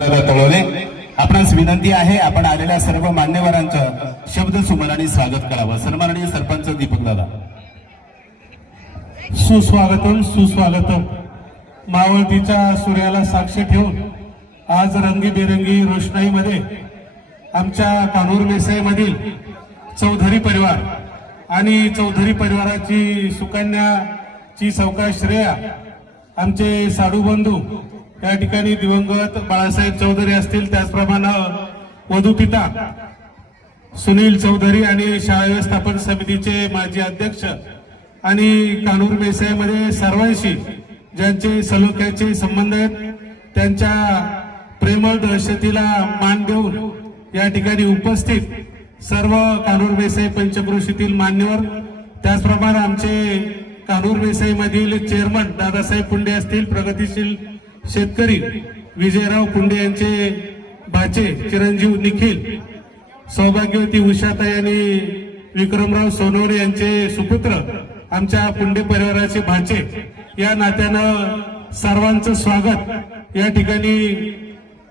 तळवले आपणास विनंती आहे आपण आलेल्या सर्व मान्यवरांचं शब्द सुमनाने स्वागत करावं. सन्माननीय सरपंच दीपक दादा. सुस्वागतम सुस्वागतम. मावळतीच्या सूर्याला साक्ष ठेवून आज रंगीबेरंगी रोषणाईमध्ये आमच्या कानूर मेसाईमधील चौधरी परिवार आणि चौधरी परिवाराची सुकन्याची सावकाश श्रेया आमचे साडू बंधू या ठिकाणी दिवंगत बाळासाहेब चौधरी असतील, त्याचप्रमाणे वधूपिता सुनील चौधरी आणि शाळा व्यवस्थापन समितीचे माजी अध्यक्ष आणि कानूर मेसाईमध्ये सर्वांशी ज्यांचे सलोख्याचे संबंध आहेत त्यांच्या प्रेमळ दहशतीला मान देऊन या ठिकाणी उपस्थित सर्व कानूर मेसाई पंचक्रोशीतील मान्यवर, त्याचप्रमाणे आमचे कानूर मेसाईमधील चेअरमन दादासाहेब पुंडे असतील, प्रगतीशील शेतकरी विजयराव पुंडे यांचे भाचे चिरंजीव निखिल, सौभाग्यवती उषाताई आणि विक्रमराव सोनवणे यांचे सुपुत्र आमच्या पुंडे परिवाराचे भाचे, या नात्यानं सर्वांचं स्वागत या ठिकाणी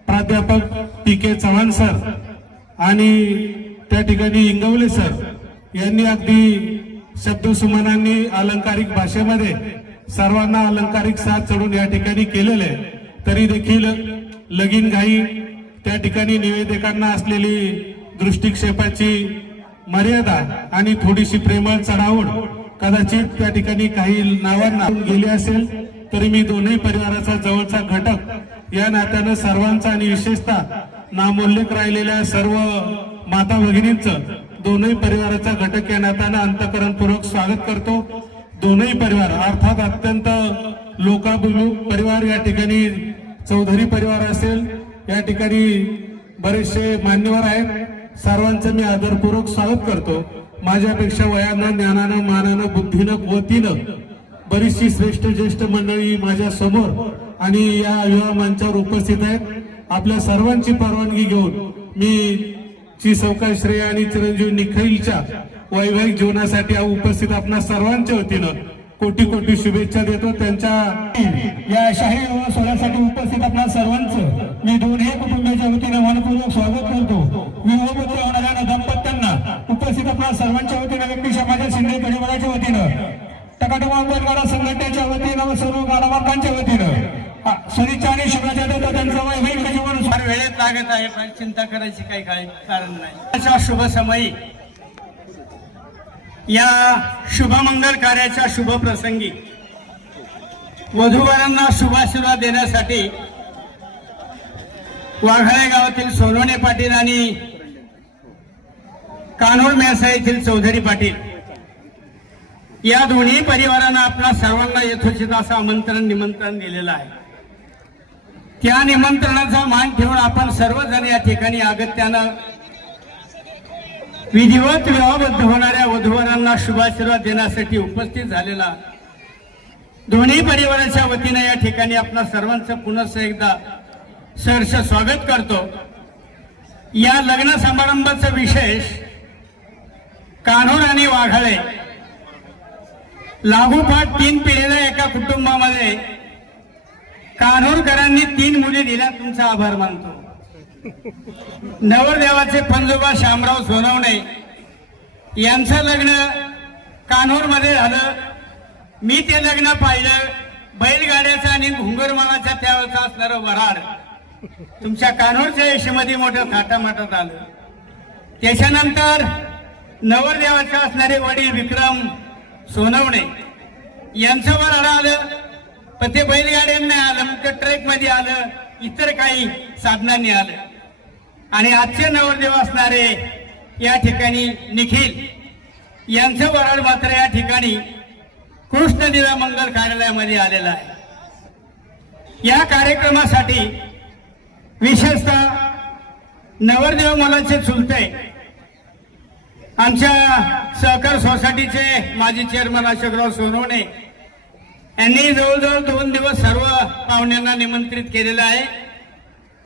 प्राध्यापक पी.के. चव्हाण सर आणि त्या ठिकाणी इंगवले सर यांनी अगदी शब्दसुमनांनी अलंकारिक भाषेमध्ये सर्वांना अलंकारिक साथ चढून या ठिकाणी केलेले, तरी देखील लगीनघाई त्या ठिकाणी निवेदकांना असलेली दृष्टिक्षेपाची मर्यादा आणि थोडीशी प्रेमळ चढावड कदाचित त्या ठिकाणी काही नावांना गेली असेल, तरी मी दोन्ही परिवाराचा जवळचा घटक या नात्यानं सर्वांचा आणि विशेषतः नामोल्लेख राहिलेल्या सर्व माता भगिनींचं दोन्ही परिवाराचा घटक या नात्यानं अंतःकरणपूर्वक स्वागत करतो. दोनही परिवार अर्थात अत्यंत लोकाभिमुख परिवार या ठिकाणी चौधरी परिवार असेल, या ठिकाणी बरेचसे मान्यवर आहेत, सर्वांचं मी आदरपूर्वक स्वागत करतो. माझ्यापेक्षा वयानं, ज्ञानानं, मानानं, बुद्धीनं, कुवतीनं बरीचशी श्रेष्ठ ज्येष्ठ मंडळी माझ्या समोर आणि या युवा मंचावर उपस्थित आहेत. आपल्या सर्वांची परवानगी घेऊन मी ची सावकाश श्रेया आणि चिरंजीव निखिलच्या वैवाहिक जीवनासाठी उपस्थित आपल्या सर्वांच्या वतीनं कोटी कोटी शुभेच्छा देतो. त्यांच्या या शाही सोहळ्यासाठी उपस्थित आपल्या सर्वांचं मी दोन्ही कुटुंबाच्या वतीनं मनपूर्वक स्वागत करतो. विवाहबद्ध होणाऱ्या दंपत्यांना उपस्थित आपल्या सर्वांच्या वतीनं व्यक्ती समाजा शिंदे परिवाराच्या वतीनं, टकाटोमा अंबरगाडा संघटनेच्या वतीनं व सर्व गाडामार्गांच्या वतीनं सदिच्छा आणि शुभेच्छा देतो. त्यांचं वैवाहिक जीवन फार वेळेत लागत आहे, पण चिंता करायची काही कारण नाही. अशा शुभ समयी या शुभमंगल कार्याच्या शुभ प्रसंगी वधूवरांना शुभाशीर्वाद देण्यासाठी वाघाळे गावातील सोनवणे पाटील आणि कानूर मेसाई येथील चौधरी पाटील या दोन्ही परिवारांना आपल्या सर्वांना यथोचित असं निमंत्रण दिलेलं आहे. त्या निमंत्रणाचा मान ठेवून आपण सर्वजण या ठिकाणी अगत्यानं विधिवत विवाहबद्ध होणाऱ्या वधूवरांना शुभाशीर्वाद देण्यासाठी उपस्थित झालेला दोन्ही परिवाराच्या वतीने या ठिकाणी आपल्या सर्वांचं पुनः एकदा सहर्ष स्वागत करतो. या लग्न समारंभाचं विशेष कान्होर आणि वाघाळे लागोपाठ 3 पिढीला एका कुटुंबामध्ये कान्होरकरांनी 3 मुली दिल्या. तुमचा आभार मानतो. नवरदेवाचे पंजोबा शामराव सोनवणे यांचं लग्न कान्होर मध्ये झालं. मी ते लग्न पाहिलं. बैलगाड्याचं आणि घुंगरमाळाच्या त्यावेळेचं असणारं वराड तुमच्या कान्होरच्या यशमध्ये मोठं थाटामाटात आलं. त्याच्यानंतर नवरदेवाचे असणारे वडील विक्रम सोनवणे यांचं वराड आलं, पण ते बैलगाड्यांनी आलं, मग ते ट्रक मध्ये आलं, इतर काही साधनांनी आलं. आणि आजचे नवरदेव असणारे या ठिकाणी निखिल यांचं वराड मात्र या ठिकाणी कृष्णलीला मंगल कार्यालयामध्ये आलेलं आहे. या कार्यक्रमासाठी विशेषतः नवरदेव मुलाचे चुलते आमच्या सहकार सोसायटीचे माजी चेअरमन अशोकराव सोनवणे यांनी जवळजवळ 2 दिवस सर्व पाहुण्यांना निमंत्रित केलेलं आहे.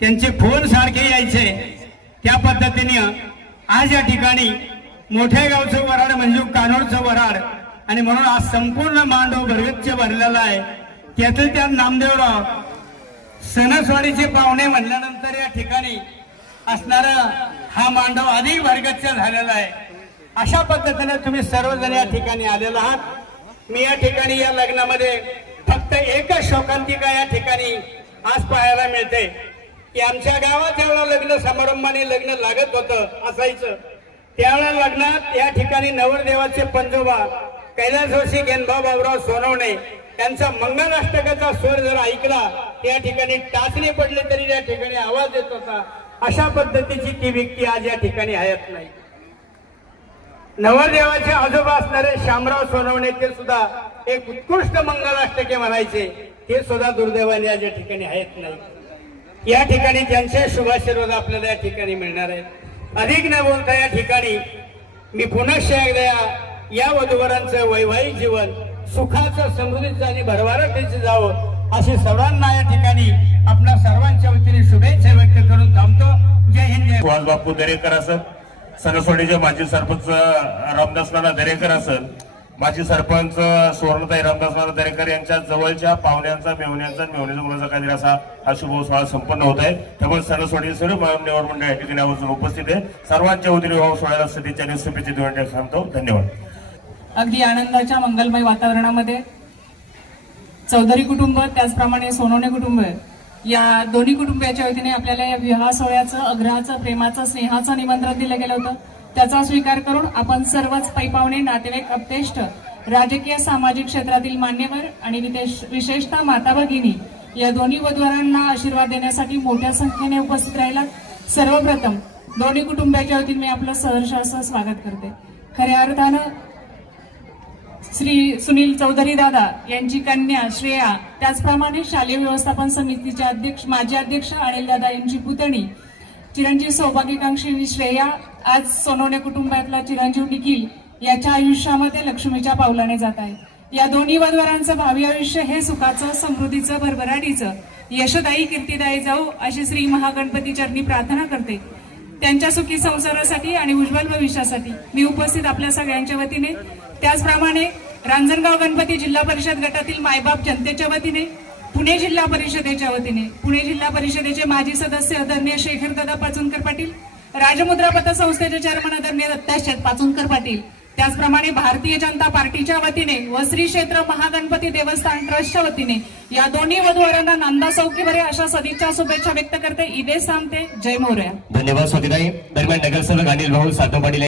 त्यांचे फोन सारखे यायचे. त्या पद्धतीने आज या ठिकाणी मोठ्या गावचं वराड म्हणजे कान्होरचं वराड, आणि म्हणून आज संपूर्ण मांडव भरगच्च भरलेला आहे. त्यातल्या त्यात नामदेवराव सणसवाडीचे पाहुणे म्हणल्यानंतर या ठिकाणी असणारा हा मांडव अधिक भरगच्च झालेला आहे. अशा पद्धतीने तुम्ही सर्वजण या ठिकाणी आलेला आहात. मी या ठिकाणी या लग्नामध्ये फक्त एकच शोकांतिका या ठिकाणी आज पाहायला मिळते की आमच्या गावात ज्यावेळेला लग्न समारंभाने लग्न लागत होतं असायचं त्यावेळेला लग्नात या ठिकाणी नवरदेवाचे पंजोबा कैलासवासी गेनभाऊ बाबुराव सोनवणे त्यांचा मंगलाष्टकाचा स्वर जर ऐकला त्या ठिकाणी टाचणी पडली तरी या ठिकाणी आवाज येत होता. अशा पद्धतीची ती व्यक्ती आज या ठिकाणी हयात नाही. नवरदेवाचे आजोबा असणारे शामराव सोनवणे ते सुद्धा एक उत्कृष्ट मंगलाष्टके म्हणायचे ते सुद्धा दुर्दैवाने आज या ठिकाणी हयात नाही. या ठिकाणी त्यांचे शुभाशीर्वाद आपल्याला या ठिकाणी मिळणार आहेत. अधिक न बोलता या ठिकाणी मी पुन्हा एकदा या वधूवरांचं वैवाहिक जीवन सुखाचं समृद्धीचं आणि भरभराटीचं जावं अशी सर्वांना या ठिकाणी आपल्या सर्वांच्या वतीने शुभेच्छा व्यक्त करून थांबतो. जय हिंद जय. सुहास बापू दरेकर असत, सणसवाडीचे माजी सरपंच रामदास नाना दरेकर असत, माजी सरपंच सुवर्णताई रामदास नाना दरेकर यांच्या जवळच्या पाहुण्यांचा मेहुण्यांचा मुलाचा काहीतरी असा हा शुभ सोहळा संपन्न होत आहे. त्यामुळे सणसवाडी सर्व मान्यवर मंडळ या ठिकाणी आवर्जून उपस्थित आहे. सर्वांच्या वतीने विवाह सोहळ्याला सदिच्छा आणि शुभेच्छा देऊन सांगतो. धन्यवाद. अगदी आनंदाच्या मंगलमय वातावरणामध्ये चौधरी कुटुंब त्याचप्रमाणे सोनवणे कुटुंब या दोन्ही कुटुंबाच्या वतीने आपल्याला या विवाह सोहळ्याचं अग्रहाचं प्रेमाचं स्नेहाचं निमंत्रण दिलं गेलं होतं. त्याचा स्वीकार करून आपण सर्वच पैपावणे नातेवाईक अपतेष्ट राजकीय सामाजिक क्षेत्रातील मान्यवर आणि विशेषतः माता भगिनी या दोन्ही वधूवरांना आशीर्वाद देण्यासाठी मोठ्या संख्येने उपस्थित राहिलात. सर्वप्रथम दोन्ही कुटुंबाच्या वतीने मी आपलं सहर्ष असं स्वागत करते. खऱ्या अर्थानं श्री सुनील चौधरी दादा यांची कन्या श्रेया त्याचप्रमाणे शालेय व्यवस्थापन समितीचे अध्यक्ष माजी अध्यक्ष अनिल दादा यांची पुतणी चिरंजीव सौभाग्यकांक्षी श्रेया आज सोनवणे कुटुंबातला चिरंजीव निखिल याच्या आयुष्यामध्ये लक्ष्मीच्या पावलाने जात आहे. या दोन्ही वधूवरांचं भावी आयुष्य हे सुखाचं समृद्धीचं भरभराटीचं यशदायी कीर्तिदायी जाऊ अशी श्री महागणपती चरणी प्रार्थना करते. त्यांच्या सुखी संसारासाठी आणि उज्ज्वल भविष्यासाठी मी उपस्थित आपल्या सगळ्यांच्या वतीने त्याचप्रमाणे रांजणगाव गणपती जिल्हा परिषद गटातील मायबाप जनतेच्या वतीने पुणे जिल्हा परिषदेच्या वतीने पुणे जिल्हा परिषदेचे माजी सदस्य आदरणीय शेखरदादा पाचुनकर पाटील, राजमुद्रा पतसंस्थेचे चेअरमन आदरणीय दत्ताशेठ पाचुनकर पाटील, त्याचप्रमाणे भारतीय जनता पार्टीच्या वतीने व श्री क्षेत्र महागणपती देवस्थान ट्रस्टच्या वतीने या दोन्ही वधूवरांना नांदा सौख्यभरे अशा सदिच्छा शुभेच्छा व्यक्त करते. इदेश सांगते. जय मोरया. धन्यवाद स्वातीताई. दरम्यान नगरसेवक अनिल भाऊ सातव पाटील